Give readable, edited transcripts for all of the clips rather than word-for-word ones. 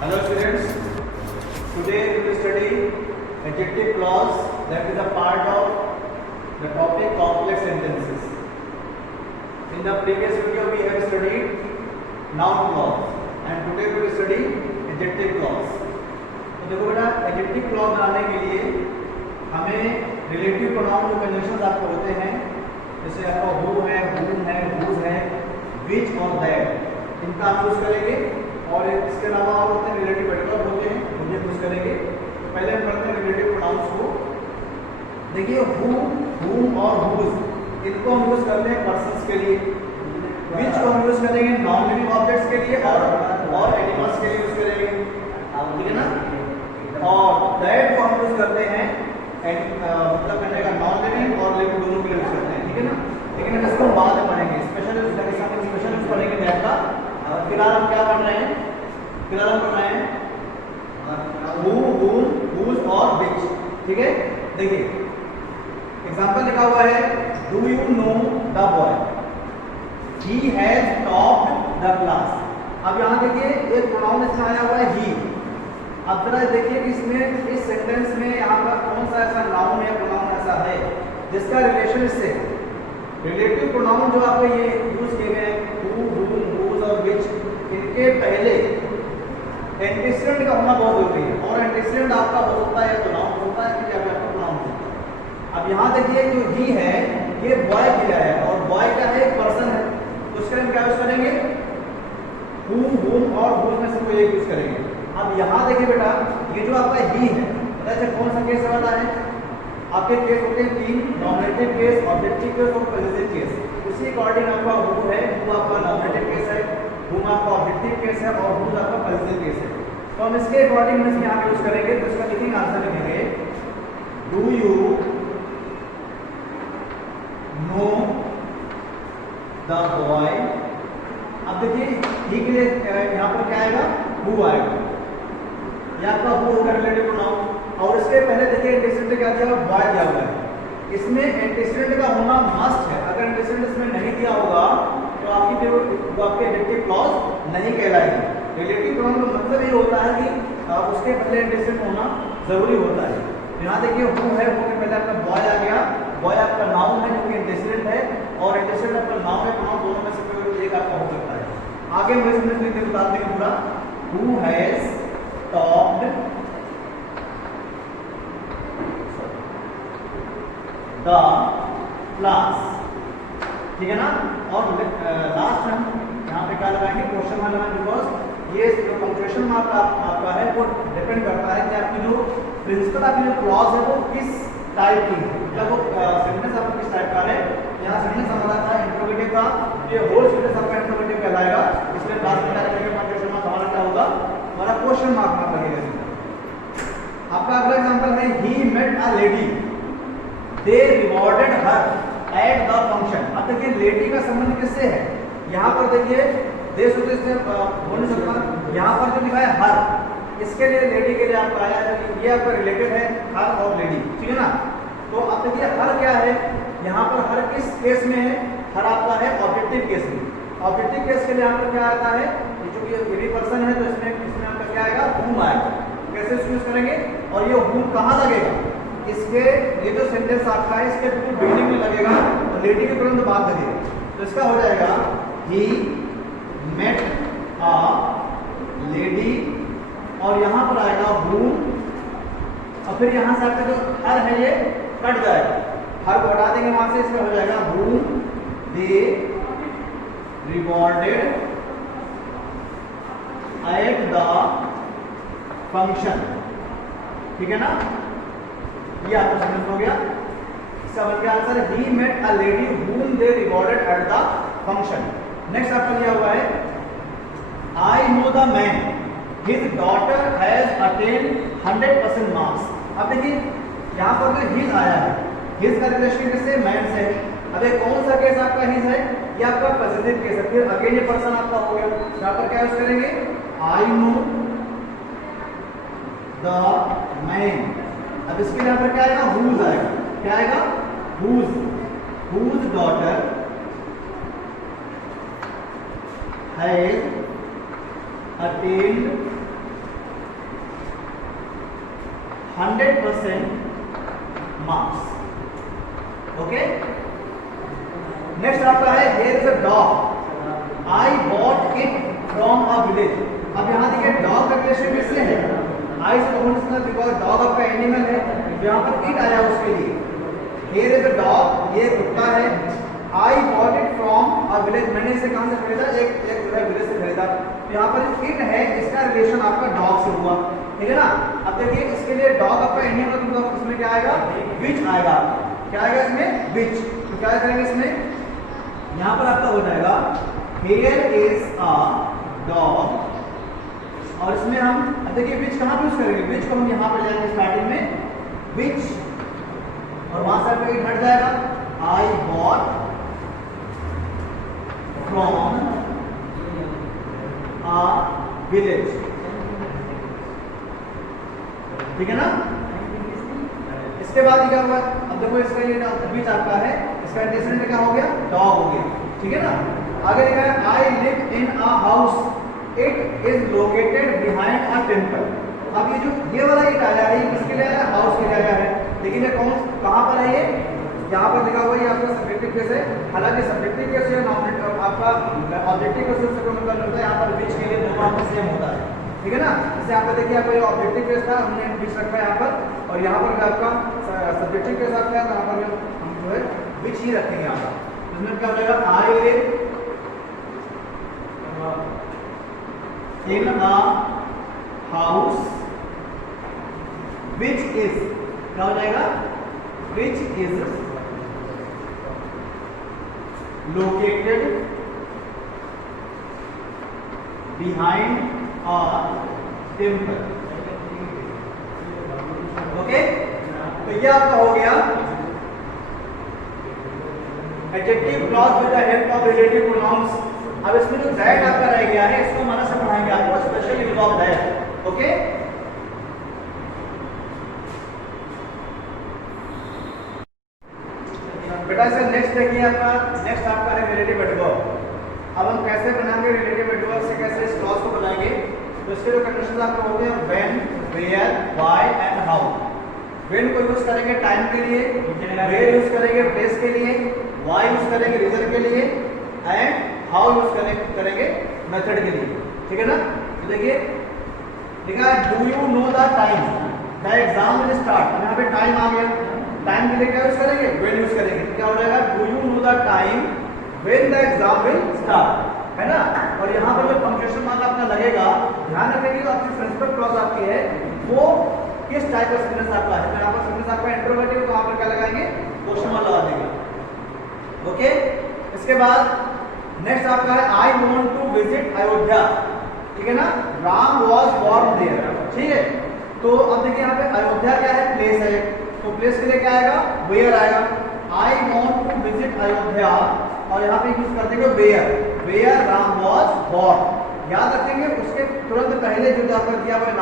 Hello students, today we will study adjective clause that is a part of the topic complex sentences. In the previous video we have studied noun clause and today we will study adjective clause. तो देखो बेटा adjective clause बनाने के लिए हमें relative pronoun जो conjunctions आपको होते हैं जैसे आपका who है, whom है, whose है, which और that इनका आप यूज करेंगे और इसके अलावा और होते हैं रिलेटिव एडवर्ब होते हैं उन्हें यूज करेंगे। तो पहले हम पढ़ते हैं रिलेटिव प्रोनाउंस को। देखिए हु, whom और whose इनको हम यूज करते हैं पर्सन्स के लिए, which को हम यूज करेंगे नॉन लिविंग ऑब्जेक्ट्स के लिए और एनिमल्स के लिए यूज करेंगे, ठीक है ना। और that को हम यूज करते हैं मतलब कहने का नॉन लिविंग और लिविंग दोनों के लिए यूज करते हैं, ठीक है ना। लेकिन हम इसको बाद में पढ़ेंगे, स्पेशल यूज पढ़ेंगे that का। फिलहाल हम क्या पढ़ रहे हैं, फिलहाल हम पढ़ रहे हैं who, whom, whose और which, ठीक है। देखिए एग्जांपल लिखा हुआ है do you know the boy, he has topped the class. अब यहाँ देखिए एक प्रोनाउन इसमें आया हुआ है ही। अब जरा देखिए इसमें इस सेंटेंस में यहाँ पर कौन सा ऐसा नाउन या प्रोनाउन ऐसा है जिसका रिलेशन इससे रिलेटिव प्रोनाउन जो आपको ये यूज किए गए who, whom, whose और which इनके पहले एंटीसीडेंट का होना बहुत जरूरी है। और एंटीसीडेंट आपका हो सकता है तो नाउन होता है कि आपका प्रोनाउन होता है। अब यहाँ देखिए जो ही है ये बॉय किया है और बॉय क्या है, एक पर्सन है, तो उसके लिए हम क्या यूज करेंगे who, whom और whose में से कोई एक यूज करेंगे। अब यहाँ देखिए बेटा ये जो आपका ही है पता है कौन सा केस वाला है, आपके केस होते हैं तीन, नॉमिनेटिव केस, ऑब्जेक्टिव केस और पॉजिटिव केस। उसी अकॉर्डिंग आपका हु है, हु आपका नॉमिनेटिव केस है, हुम आपका ऑब्जेक्टिव केस है और हुज आपका पॉजिटिव केस है। तो हम इसके अकॉर्डिंग हम यहाँ पे यूज करेंगे। तो इसका लिखेंगे आंसर लिखेंगे do you know the boy. अब देखिए ही के लिए यहाँ पर क्या आएगा, हु आएगा, ये आपका हु होगा रिलेटिव प्रोनाउन। और इसके पहले देखिए एंटीसीडेंट क्या दिया, बॉय दिया हुआ है। इसमें एंटीसीडेंट का होना मस्ट है, अगर एंटीसीडेंट इसमें नहीं दिया होगा तो आपकी जो आपके एडजेक्टिव क्लॉज नहीं कहलाएगी। रिलेटिव प्रोनाउन का मतलब ये होता है कि उसके पहले एंटीसीडेंट होना जरूरी होता है। यहाँ देखिए हु है, हु के पहले आपका बॉय आ गया, बॉय आपका नाउन है जो कि एंटीसीडेंट है और एंटीसीडेंट आपका नाउन है, प्रोनाउन दोनों में से कोई एक आपका हो सकता है। आगे हम इसमें बता देंगे पूरा who has topped the class, ठीक है ना। और लास्ट हम यहाँ पे क्या लगाएंगे, क्वेश्चन मार्क लगाएंगे, बिकॉज ये जो पंक्चुएशन मार्क आपका है वो डिपेंड करता है कि आपकी जो प्रिंसिपल आपकी जो क्लॉज है वो किस टाइप की है, मतलब वो सेंटेंस आपका किस टाइप का है। यहाँ सेंटेंस हमारा था इंट्रोगेटिव का, ये होल सेंटेंस आपका इंट्रोगेटिव कहलाएगा, इसलिए लास्ट में क्या लगेगा, पंक्चुएशन मार्क हमारा क्या होगा, हमारा क्वेश्चन मार्क लगेगा। आपका अगला एग्जांपल है he met a lady, they rewarded her at the function. अब देखिए लेडी का संबंध किससे है, यहाँ पर देखिए दे सूत्र से हो नहीं सकता, यहाँ पर जो लिखा है हर, इसके लिए लेडी के लिए आपका आया है, ये आपका रिलेटेड है हर और लेडी, ठीक है ना। तो अब देखिए हर क्या है, यहाँ पर हर किस केस में है, हर आपका है ऑब्जेक्टिव केस में। ऑब्जेक्टिव केस के लिए यहाँ पर क्या आता है, ये जो ये पर्सन है तो इसमें आपका क्या आएगा, whom आएगा। कैसे इसको यूज करेंगे, और ये whom कहाँ लगेगा, इसके ये जो सेंटेंस आपका है इसके बिल्कुल बिगिनिंग में लगेगा और लेडी के तुरंत बाद लगेगा। तो इसका हो जाएगा ही मेट अ लेडी और यहाँ पर आएगा whom और फिर यहाँ से आपका जो हर है ये कट जाएगा, हर को हटा देंगे वहां से, इसमें हो जाएगा whom they rewarded at the function, ठीक है ना। ये आपको समझ हो गया। इसका बन गया answer he met a lady whom they rewarded at the function। Next आपका दिया हुआ है I know the man, his daughter has attained 100% marks। अब देखिए यहाँ पर जो his आया है, his का रिलेशन किससे, मैन से। अब ये कौन सा केस आपका his है, ये आपका पॉजिटिव केस है। फिर अगेन ये पर्सन आपका हो गया, यहाँ पर क्या यूज करेंगे, I know the man। अब इसके यहाँ पर क्या आएगा, whose आएगा, क्या आएगा, whose daughter has attained 100% marks. Okay. Next आपका है here is a dog. I bought it from a village. अब यहाँ देखिए डॉग का रिलेशन किससे है? I से कौन सा? बिकॉज डॉग आपका एनिमल है, तो यहाँ पर इट आया उसके लिए. Here is a dog, ये कुत्ता है. I bought it from a village. मैंने इसे कहाँ से खरीदा? एक जो है विलेज से खरीदा. तो यहाँ पर इट है, इसका रिलेशन आपका डॉग से हुआ, ठीक है ना. अब देखिए इसके लिए डॉग आपका एनिमल, तो इसमें क्या आएगा? विच आएगा. क्या आएगा इसमें? विच. तो क्या करेंगे इसमें? यहाँ पर आपका हो जाएगा Here is a dog. और इसमें हम अब देखिए विच कहाँ पे यूज करेंगे? विच को हम यहाँ पे जाएंगे स्टार्टिंग में विच, और वहां से आपका हट जाएगा. I bought from a village. ठीक है ना. इसके बाद क्या हुआ? अब देखो इसका ये विच आपका है, इसका एंटीसीडेंट क्या हो गया? डॉग हो गया. ठीक है ना. आगे लिखा है I live in a house. It is located behind a temple. अब ये वाला इट आया है, किसके लिए आया? हाउस के लिए आया है. लेकिन ये कौन कहाँ पर है? ये यहाँ पर लिखा हुआ है, ये आपका सब्जेक्टिव केस है. हालांकि सब्जेक्टिव केस है आपका ऑब्जेक्टिव केस से मतलब होता है. यहाँ पर विच के लिए दोनों आपका सेम होता है. ठीक है ना. जैसे आपका देखिए आपका ये ऑब्जेक्टिव केस था, हमने विच रखा है यहाँ पर, और यहाँ पर आपका सब्जेक्टिव केस आता है, तो यहाँ पर हम जो है विच ही रखेंगे यहाँ पर. इसमें क्या हो जाएगा? I live in a house which is, क्या हो जाएगा? which is located behind a temple. Okay. तो ये आपका हो गया adjective clause with the help of relative pronouns. अब इसमें जो दैट आपका रह गया है, इसको माना से पढ़ाएंगे आपको special use of that. Okay. बेटा सर नेक्स्ट देखिए आपका, नेक्स्ट आपका है रिलेटिव एडवर्ब. अब हम कैसे बनाएंगे रिलेटिव एडवर्ब से, कैसे इस क्लॉज को बनाएंगे? तो इसके जो कंडीशंस आपको होंगे when, where, why and how. When को यूज करेंगे टाइम के लिए, वेयर यूज करेंगे प्लेस के लिए, व्हाई यूज करेंगे रीजन के लिए, एंड हाउ यूज करेंगे मेथड के लिए. ठीक है ना. तो देखिए लिखा है do you know the time the exam will start. यहाँ पे टाइम आ गया. टाइम के लिए क्या यूज करेंगे? व्हेन यूज करेंगे. क्या हो जाएगा? Do you know the time when the exam will start, है ना. और यहाँ पर जो पंक्चुएशन मार्क आपका लगेगा, ध्यान रखेंगे. तो आपकी प्रिंसिपल क्लॉज आपकी है वो किस टाइप का सेंटेंस आपका है. तो यहाँ पर सेंटेंस आपका इंट्रोगेटिव, तो वहां पर क्या लगाएंगे? क्वेश्चन मार्क लगा देगा. ओके. इसके बाद नेक्स्ट आपका है I want to visit Ayodhya. ठीक है ना. Ram was born there. ठीक है. तो अब देखिए यहाँ पे अयोध्या क्या है? प्लेस है. तो प्लेस के लिए क्या आएगा? वेयर आएगा. I want to visit Ayodhya, और यहाँ पे यूज कर देंगे वेयर राम वॉज बॉर्न. याद रखेंगे उसके तुरंत पहले जो आपका दिया हुआ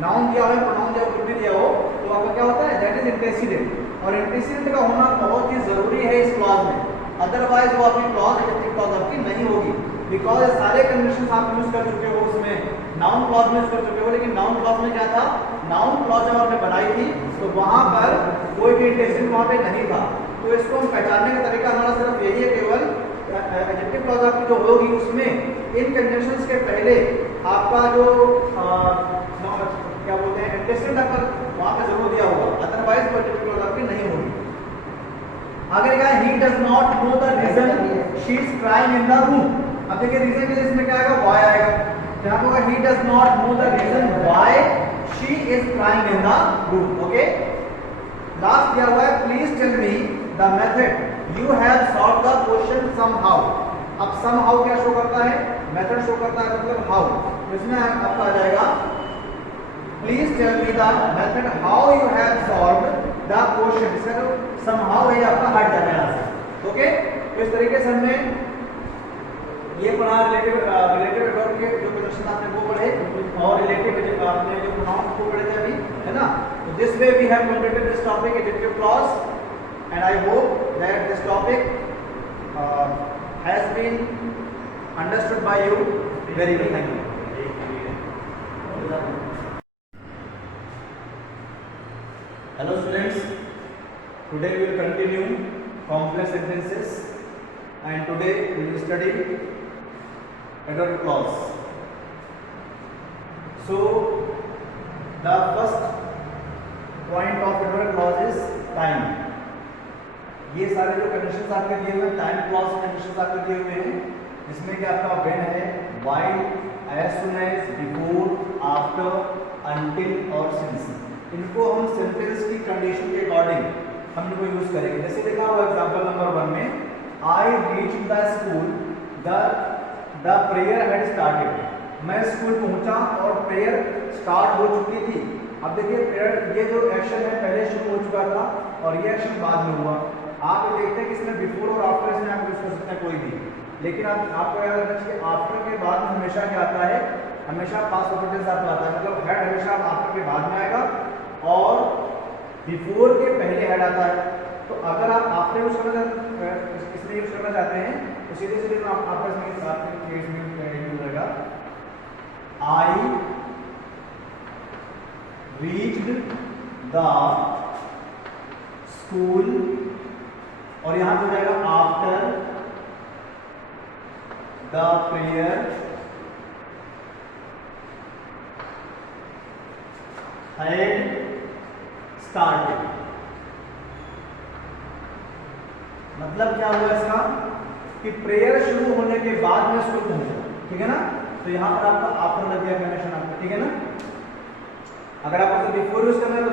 नाउन दिया हुआ है, प्रोनाउन दिया कुछ भी दिया हो, तो आपका क्या होता है? That is antecedent. और एंटीसीडेंट का होना बहुत ही जरूरी है इस क्लॉज में. अदरवाइज वो आपकी क्लॉज एडजेक्टिव क्लॉज आपकी नहीं होगी. बिकॉज सारे कंडीशंस आप यूज कर चुके हो उसमें, नाउन क्लॉज में यूज कर चुके हो. लेकिन नाउन क्लॉज में क्या था? नाउन क्लॉज जब आपने बनाई थी तो वहां पर कोई भी इंटेंशन वहां पे नहीं था. तो इसको हम पहचानने का तरीका हमारा सिर्फ यही है, केवल एडजेक्टिव क्लॉज आपकी जो होगी उसमें इन कंडीशंस के पहले आपका जो क्या बोलते हैं एंटीसीडेंट आपका वहां पे जरूर दिया होगा. अदरवाइज वो एडजेक्टिव क्लॉज आपकी नहीं होगी. आगे लिखा है he does not know the reason she is crying in the room. अब देखिए रीजन के लिए इसमें क्या आएगा? why आएगा. यहाँ पे होगा he does not know the reason why she is crying in the room. Okay. Last दिया हुआ है please tell me the method you have solved the question somehow. अब somehow क्या शो करता है? मेथड शो करता है, मतलब how. इसमें आपका आ जाएगा please tell me the method how you have solved the question. इसका जो somehow है आपका हट जाना है यहाँ से. ओके. तो इस तरीके से हमने ये पढ़ा रिलेटिव एडवर्ब के जो कंडीशन आपने वो पढ़े, और रिलेटिव आपने जो प्रोनाउन को पढ़े थे अभी, है ना. तो this way we have completed this topic adjective clause, and I hope that this topic has been understood by you very well. Thank you. Hello students, today we will continue complex sentences and today we will study adverb clause. So the first point of adverb clause is time. ये सारे जो conditions आपके दिए हुए हैं time clause conditions आपके दिए हुए हैं, जिसमें कि आपका व्हेन है, while, as soon as, before, after, until और सिंस। इनको हम सेंटेंस की कंडीशन के अकॉर्डिंग हम इनको यूज करेंगे। जैसे देखा हुआ एग्जांपल नंबर 1 में, I reach the school the prayer had started. मैं स्कूल पहुंचा और प्रेयर स्टार्ट हो चुकी थी। अब देखिए प्रेयर, ये जो एक्शन है पहले शुरू हो चुका था और ये एक्शन बाद में हुआ। आप ये देखते हैं कि इसमें बिफोर और आफ्टर इसमें आप यूज कर सकते हैं कोई भी, लेकिन आपको याद रखना चाहिए आफ्टर के बाद में हमेशा क्या आता है, हमेशा पास्ट परफेक्ट टेंस आपका आता है। मतलब हेड हमेशा आफ्टर के बाद में आएगा और बिफोर के पहले हेड आता है। तो अगर आप आफ्टर यूज करना इसमें यूज करना चाहते हैं तो सीधे सीधे आपका इसमें यूज होगा, आई रीच्ड द स्कूल और यहां पे हो जाएगा after the prayer had started. मतलब क्या हुआ इसका कि प्रेयर शुरू होने के बाद में स्कूल पहुंचा, ठीक है ना। तो यहां पर आपका आफ्टर लग गया कंडीशन आपका, ठीक है ना। अगर आपको बिफोर यूज करना है तो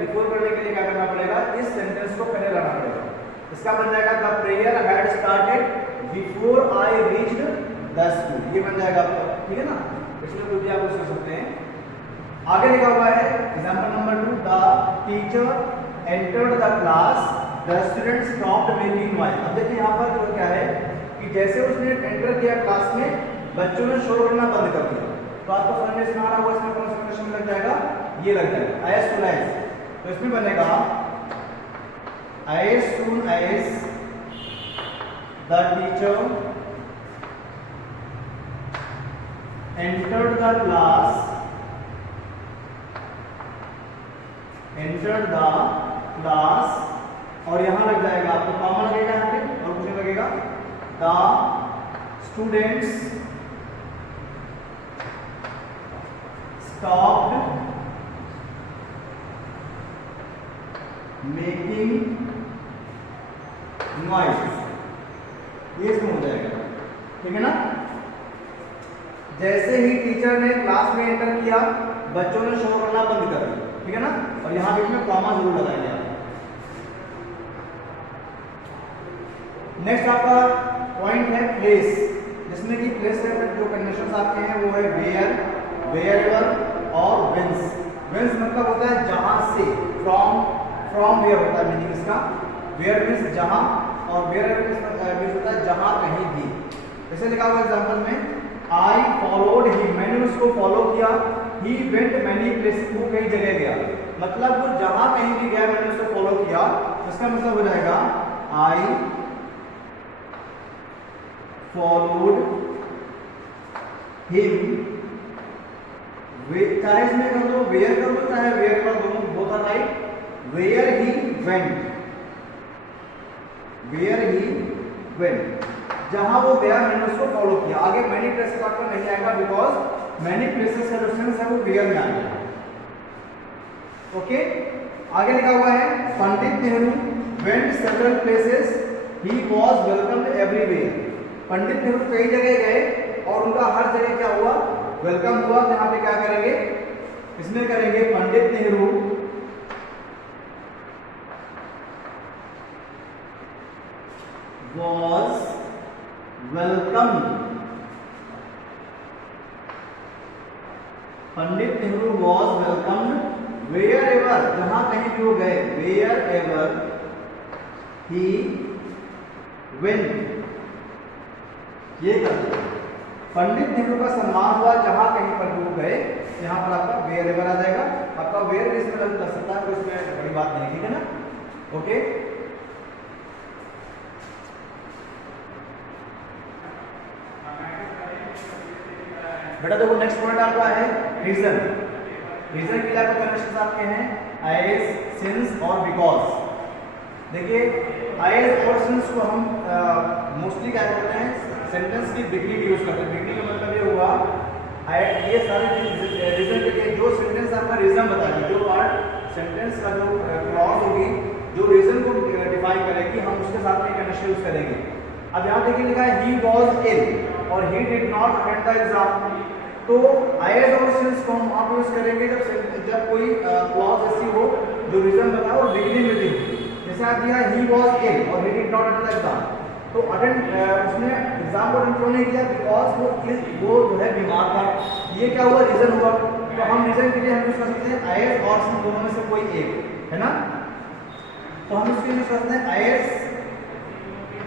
बिफोर करने के लिए क्या करना पड़ेगा, इस सेंटेंस को पहले लाना पड़ेगा। इसका बन जाएगा the prayer had started before I reached the school, ये बन जाएगा आपका, ठीक है ना। इसमें कुछ भी आप यूज कर सकते हैं। आगे लिखा हुआ है example number 2, the teacher entered the class the student stopped making noise. अब देखिए यहाँ पर क्या है कि जैसे उसने एंटर किया क्लास में, बच्चों ने शोर करना बंद कर दिया। तो आपको समझ में आ रहा होगा इसमें कौन सा कंडीशन लग जाएगा, ये लग जाएगा एज सून एज। तो इसमें बनेगा as soon as the teacher entered the class और यहां लग जाएगा आपको कॉमा लगेगा यहाँ पे और कुछ लगेगा, the students stopped making noise, ये इसमें हो जाएगा, ठीक है ना। जैसे ही टीचर ने क्लास में एंटर किया, बच्चों ने शोर करना बंद कर दिया, ठीक है ना। और यहां बीच में कॉमा जरूर लगाएंगे आप। नेक्स्ट आपका पॉइंट है प्लेस, जिसमें कि प्लेस के जो कंडीशंस आपके हैं वो है वेयर, वेयरएवर और व्हेंस। व्हेंस मतलब होता है जहां से, फ्रॉम वेयर होता है मीनिंग इसका। वेयर मींस जहां और वेयरएवर मींस होता है जहां कहीं भी। जैसे लिखा हुआ एग्जांपल में, आई फॉलोड हिम, मैंने उसको फॉलो किया, ही वेंट मैनी प्लेसेस, वो कई जगह गया। मतलब वो जहां कहीं भी गया मैंने उसको फॉलो किया, इसका मतलब हो जाएगा आई फॉलोड हिम। चाहे इसमें कर दो वेयर कर दो, चाहे वेयर कर दो, both are right. Where he went, where he went, जहां वो गया मैंने उसको फॉलो किया। आगे मैनी प्लेसेस आपको नहीं आएगा बिकॉज मैनी प्लेसेस का जो सेंस है वो वेयर में आ गया, ओके। आगे लिखा हुआ है, Pandit Nehru went several places, he was welcomed everywhere. Pandit Nehru कई जगह गए और उनका हर जगह क्या हुआ, वेलकम हुआ। तो यहाँ पे क्या करेंगे, इसमें करेंगे Pandit Nehru was welcomed, Pandit Nehru was welcomed wherever, जहां कहीं भी वो गए, wherever he went, ये कर पंडित नेहरू का सम्मान हुआ जहां कहीं पर भी वो गए। यहाँ पर आपका wherever आ जाएगा। आपका where इसमें लग सकता है, कोई इसमें बड़ी बात नहीं, ठीक है ना, ओके। बेटा देखो नेक्स्ट पॉइंट आपका है रीजन। रीजन के लिए आपके कंडीशंस आपके हैं एज, सिंस और बिकॉज। देखिए एज और सिंस को हम मोस्टली क्या करते हैं, सेंटेंस की बिगनिंग यूज करते हैं। बिगनिंग का मतलब ये हुआ ये सारे रीजन के लिए जो सेंटेंस आपका रीजन बताएगा, जो पार्ट सेंटेंस का जो क्लॉज होगी जो रीजन को डिफाइन करेगी, हम उसके साथ में कंडीशन यूज करेंगे। अब यहाँ देखिए लिखा है ही वॉज इल और ही did not attend the exam. तो एज और सिंस को हम आप यूज करेंगे जब कोई क्लॉज ऐसी हो जो रीजन बताओ और बिगनिंग में दी। जैसे आप दिया ही वॉज इल और ही did not attend the exam, तो अटेंड उसने एग्जाम को अटेंड क्यों नहीं किया, बिकॉज वो जो है बीमार था। ये क्या हुआ, रीजन हुआ। तो हम रीजन के लिए हम यूज कर सकते हैं एज और सिंस, दोनों में से कोई एक, है ना। तो हम इसके यूज करते हैं एज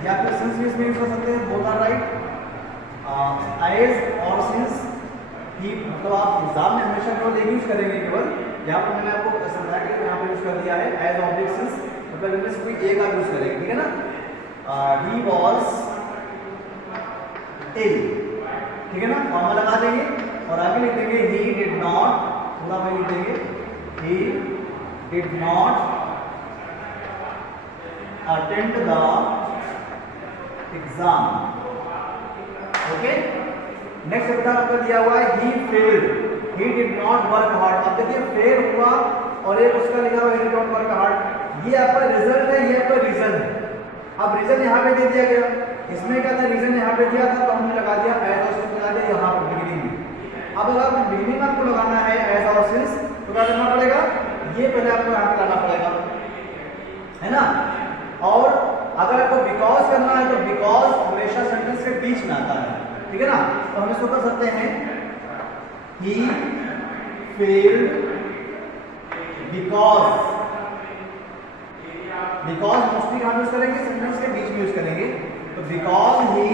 या फिर सिंस भी इसमें यूज कर सकते हैं, बोथ आर राइट। एज और सिंस ही मतलब आप एग्जाम में हमेशा केवल एक यूज करेंगे, केवल यहाँ पर मैंने आपको समझाया कि यहाँ पे यूज कर दिया है एज ऑब्जेक्ट सिंस, मतलब इनमें से कोई एक आप यूज करेंगे, ठीक है ना। ही वॉज इल, ठीक है ना, फॉर्मूला लगा देंगे और आगे लिख देंगे ही डिड नॉट, पूरा में लिख देंगे he did not attend the exam. Okay, next बेटा आपका दिया हुआ है he failed, he did not work hard. अब देखिए फेल हुआ और एक उसका लिखा हुआ he did not work hard, ये आपका रिजल्ट है, ये आपका रीजन है। अब रीजन यहाँ पे दे दिया गया, इसमें क्या था, रीजन यहाँ पे दिया था तो हमने लगा दिया एज और सिंस लगा दिया यहाँ पर बिगिनिंग में। अब अगर बिगिनिंग में आपको लगाना है एज और सिंस तो क्या करना पड़ेगा, ये पहले आपको यहाँ पे लाना पड़ेगा, है ना। और अगर आपको बिकॉज करना है तो बिकॉज हमेशा सेंटेंस के बीच में आता है, ठीक है ना। तो हम इसको कर सकते हैं he failed because, because mostly कहां यूज करेंगे, सेंटेंस के बीच में यूज करेंगे। तो because he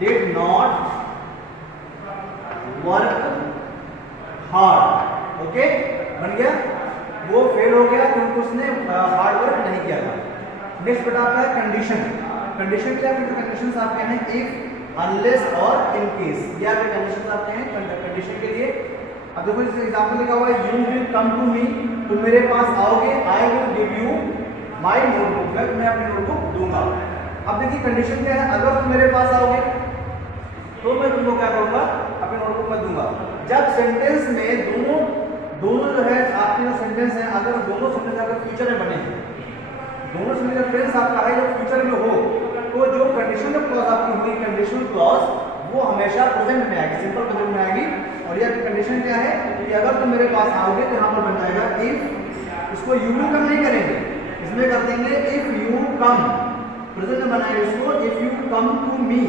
did not work hard. Okay, बन गया, वो फेल हो गया क्योंकि उसने हार्ड वर्क नहीं किया था। नेक्स्ट बेटा आता है कंडीशन। कंडीशन क्या है, कंडीशंस आपके हैं इफ, अनलेस और इन केस, ये आपके कंडीशंस आपके हैं कंडीशन के लिए। अब देखो जैसे एग्जांपल लिखा हुआ है you will come to me, तुम मेरे पास आओगे, I will give you my notebook, मैं अपनी नोटबुक दूंगा। अब देखिए कंडीशन क्या है, अगर तुम मेरे पास आओगे तो मैं तुमको क्या करूंगा, अपनी नोटबुक में दूंगा। जब सेंटेंस में दोनों जो है आपके जो सेंटेंस है, अगर दोनों सेंटेंस अगर फ्यूचर में बने, दोनों सेंटेंस टेंस आपका है जो फ्यूचर में हो, तो जो कंडीशनल क्लॉज आपकी होगी, कंडीशनल क्लॉज वो हमेशा प्रेजेंट में आएगी, सिंपल प्रेजेंट में आएगी। और ये कंडीशन क्या है कि अगर तुम मेरे पास आओगे तो यहाँ पर बन जाएगा इफ, इसको यू विल कम नहीं करेंगे, इसमें कर देंगे इफ यू कम, प्रेजेंट में बनाएंगे इसको if you come to me,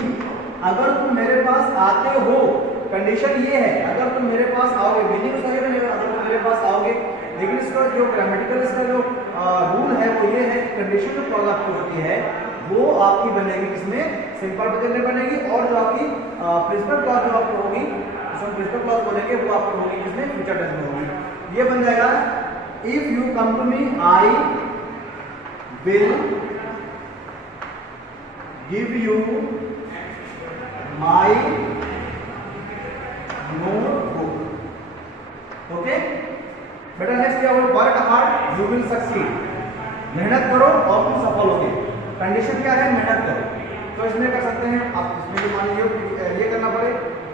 अगर तुम मेरे पास आते हो। कंडीशन ये है अगर तुम मेरे पास आओगे, मीनिंग उसका ये नहीं, अगर तुम मेरे पास आओगे, लेकिन इसका जो ग्रामेटिकल इसका जो रूल है वो ये है कि कंडीशन जो क्लॉज आपकी होती है वो आपकी बनेगी किसमें, सिंपल प्रेजेंट में बनेगी। और जो आपकी प्रिंसिपल क्लॉज जो आपकी होगी, उसमें प्रिंसिपल क्लॉज बोलेंगे, वो आपकी होगी किसमें, फ्यूचर टेंस में होगी। ये बन जाएगा if you come to me I will give you my notebook. Okay बेटा, नेक्स्ट क्या होगा, work hard you will succeed, मेहनत करो और तुम सफल होगे। कंडीशन क्या है, मेहनत करो, तो इसमें कर सकते हैं आप, इसमें भी मान लीजिए ये करना पड़े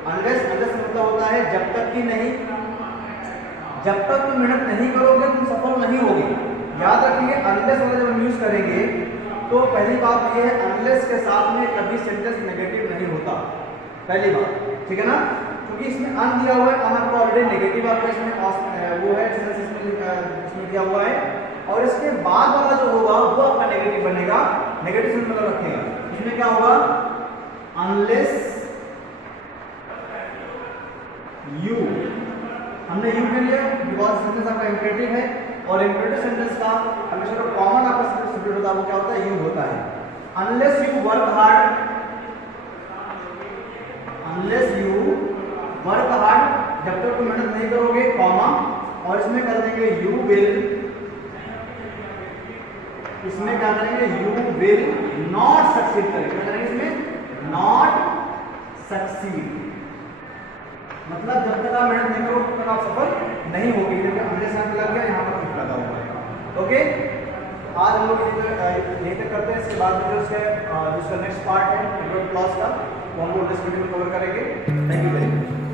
अनलेस, अनलेस मतलब होता है जब तक कि नहीं, जब तक तुम मेहनत नहीं करोगे तुम सफल नहीं होगे। याद रखिए अनलेस वाला जब हम यूज करेंगे तो पहली बात ये है अनलेस के साथ में कभी सेंटेंस नेगेटिव नहीं होता, पहली बात, ठीक है ना। क्योंकि इसमें अन दिया हुआ है, अन आपको ऑलरेडी नेगेटिव आपका इसमें वो है, इसमें दिया हुआ है, और इसके बाद वाला जो होगा वो आपका नेगेटिव बनेगा, नेगेटिव सेंस मतलब रखेगा। इसमें क्या होगा, अनलेस यू, हमने यू के लिए बिकॉज सेंटेंस आपका इंपरेटिव है, और इंपरेटिव सेंटेंस का हमेशा जो कॉमन आपका सब्जेक्ट होता है वो क्या होता है, यू होता है। Unless you work hard, unless you work hard, जब तक तुम मेहनत नहीं करोगे, कॉमा, और इसमें कर देंगे यू विल, इसमें क्या करेंगे, यू विल नॉट सक्सीड करेंगे, क्या करेंगे इसमें, नॉट succeed. मतलब जब तक आप मेहनत नहीं करोगे तब तक आप सफल नहीं होगे। जब हमने साथ लग गया, यहाँ पर कुछ लगा हुआ है। ओके, आज हम लोग यहीं तक करते हैं। इसके बाद में जो उसका नेक्स्ट पार्ट है नेटवर्क क्लॉज का, वो हम लोग इस वीडियो में कवर करेंगे। Thank you very much.